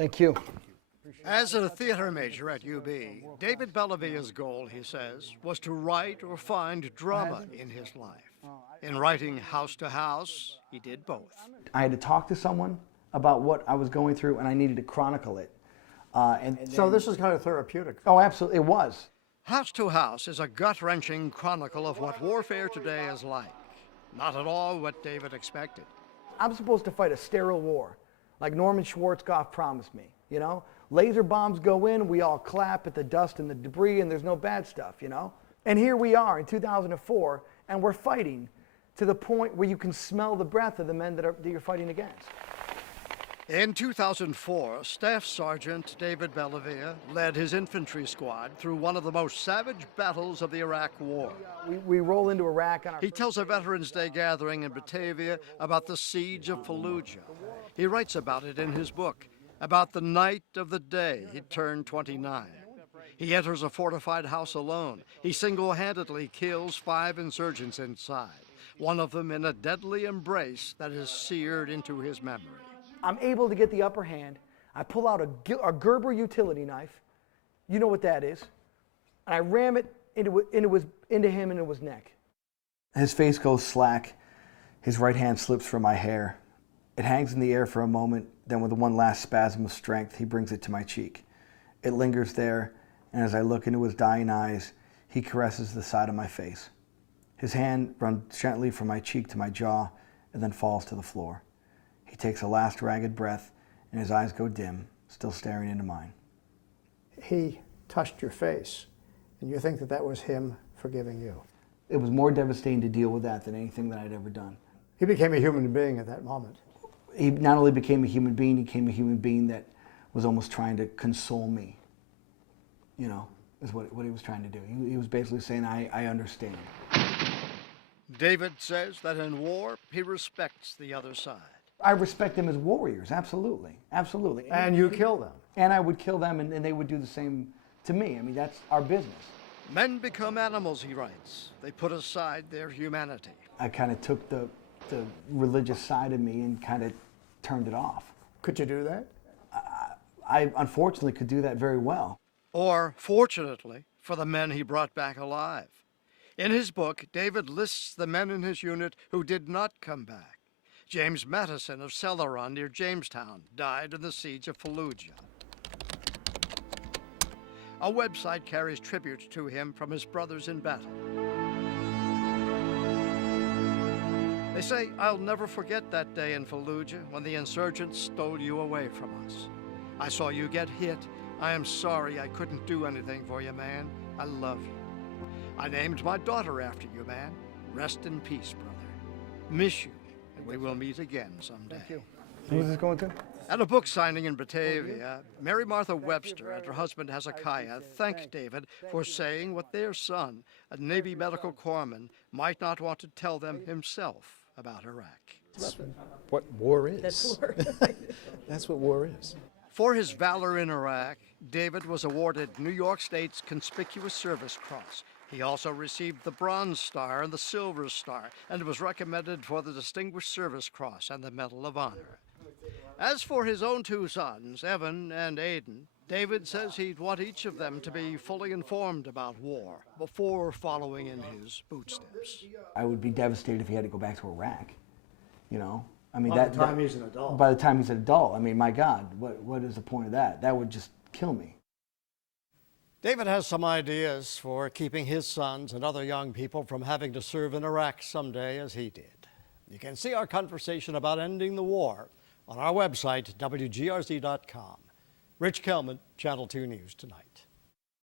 Thank you. As a theater major at UB, David Bellavia's goal, he says, was to write or find drama in his life. In writing House to House, he did both. I had to talk to someone about what I was going through, and I needed to chronicle it. So this is kind of therapeutic. Oh, absolutely, it was. House to House is a gut-wrenching chronicle of what warfare today is like. Not at all what David expected. I'm supposed to fight a sterile war, like Norman Schwarzkopf promised me, you know? Laser bombs go in, we all clap at the dust and the debris, and there's no bad stuff, you know? And here we are in 2004, and we're fighting to the point where you can smell the breath of the men that you're fighting against. In 2004, Staff Sergeant David Bellavia led his infantry squad through one of the most savage battles of the Iraq War. We roll into Iraq on our... He tells a Veterans Day gathering in Batavia about the siege of Fallujah. He writes about it in his book, about the night of the day he turned 29. He enters a fortified house alone. He single-handedly kills 5 insurgents inside, one of them in a deadly embrace that is seared into his memory. I'm able to get the upper hand. I pull out a Gerber utility knife. You know what that is. And I ram it into him and into his neck. His face goes slack. His right hand slips from my hair. It hangs in the air for a moment. Then with one last spasm of strength, he brings it to my cheek. It lingers there, and as I look into his dying eyes, he caresses the side of my face. His hand runs gently from my cheek to my jaw and then falls to the floor. He takes a last ragged breath, and his eyes go dim, still staring into mine. He touched your face, and you think that that was him forgiving you. It was more devastating to deal with that than anything that I'd ever done. He became a human being at that moment. He not only became a human being, he became a human being that was almost trying to console me, you know, is what he was trying to do. He was basically saying, I understand. David says that in war, he respects the other side. I respect them as warriors, absolutely, absolutely. And you kill them. And I would kill them, and they would do the same to me. I mean, that's our business. Men become animals, he writes. They put aside their humanity. I kind of took the religious side of me and kind of turned it off. Could you do that? I unfortunately could do that very well. Or, fortunately, for the men he brought back alive. In his book, David lists the men in his unit who did not come back. James Mattison of Celeron near Jamestown died in the siege of Fallujah. A website carries tributes to him from his brothers in battle. They say, I'll never forget that day in Fallujah when the insurgents stole you away from us. I saw you get hit. I am sorry I couldn't do anything for you, man. I love you. I named my daughter after you, man. Rest in peace, brother. Miss you. We will meet again someday. Thank you. Who's this going to? At a book signing in Batavia, Mary Martha Webster and her husband Hezekiah thanked David for saying what their son, a Navy medical corpsman, might not want to tell them himself about Iraq. That's what war is. That's war. That's what war is. For his valor in Iraq, David was awarded New York State's Conspicuous Service Cross. He also received the Bronze Star and the Silver Star, and was recommended for the Distinguished Service Cross and the Medal of Honor. As for his own 2 sons, Evan and Aiden, David says he'd want each of them to be fully informed about war before following in his footsteps. I would be devastated if he had to go back to Iraq, you know? I mean, By the time he's an adult. By the time he's an adult, I mean, my God, what is the point of that? That would just kill me. David has some ideas for keeping his sons and other young people from having to serve in Iraq someday as he did. You can see our conversation about ending the war on our website, WGRZ.com. Rich Kellman, Channel 2 News Tonight.